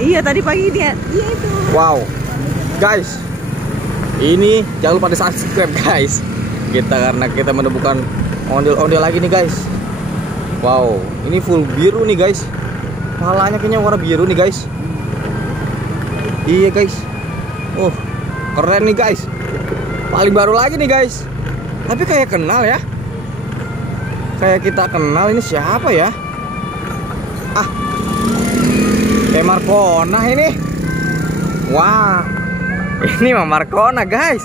Iya, tadi pagi dia. Iya itu. Wow. Guys. Ini jangan lupa di-subscribe, guys. Karena kita menemukan ondel-ondel lagi nih, guys. Wow, ini full biru nih, guys. Palanya kayaknya warna biru nih, guys. Iya, guys. Oh, keren nih, guys. Paling baru lagi nih, guys. Tapi kayak kenal ya. Kayak kita kenal, ini siapa ya? Ah, kayak Marcona ini. Wah, ini mah Marcona, guys.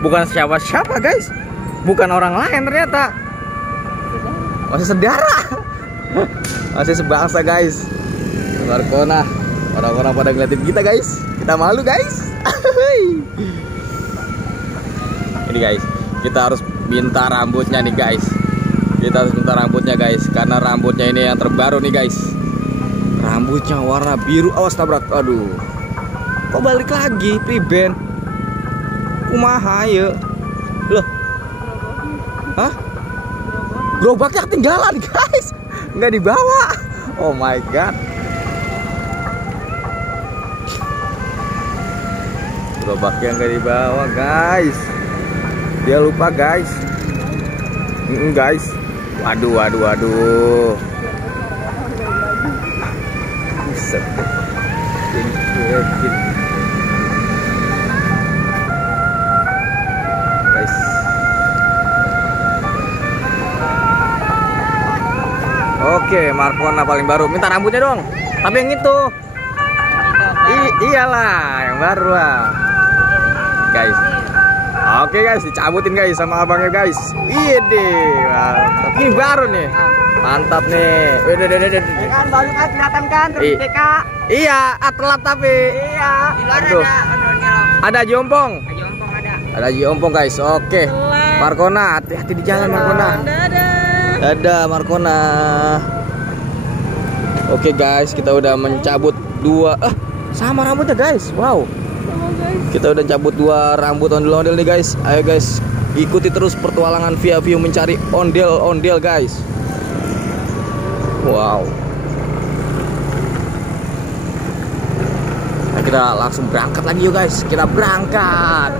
Bukan siapa-siapa, guys. Bukan orang lain ternyata. Masih saudara. Masih sebangsa, guys. Marcona. Orang-orang pada ngeliatin kita, guys. Kita malu, guys. Ini, guys, kita harus minta rambutnya nih, guys. Kita harus minta rambutnya, guys, karena rambutnya ini yang terbaru nih, guys. Rambutnya warna biru. Awas tabrak. Aduh. Kok balik lagi, Priben? Kumaha ya? Loh. Hah? Gerobaknya ketinggalan, guys. Nggak dibawa. Oh my god. Gerobaknya nggak dibawa, guys. Dia lupa, guys. Guys. Waduh. Buset. Guys. Oke, Marcona paling baru. Minta rambutnya dong. Tapi yang itu. Iyalah, yang baru lah. Guys. Oke, guys, dicabutin, guys, sama abangnya, guys. Iya deh. Mantap. Ini baru nih. Mantap nih. Kan baru kan kelihatan kan terus DK. Iya, telat tapi. Iya. Aduh. Ada jompong. Ada jompong, guys. Oke. Marcona, hati-hati di jalan, Marcona. Dadah, Marcona. Oke, guys, kita udah mencabut dua. Sama rambutnya, guys. Wow. Kita udah cabut dua rambut ondel-ondel nih, guys. Ayo, guys, ikuti terus pertualangan Via View mencari ondel-ondel, guys. Wow. Nah, kita langsung berangkat lagi yuk, guys. Kita berangkat.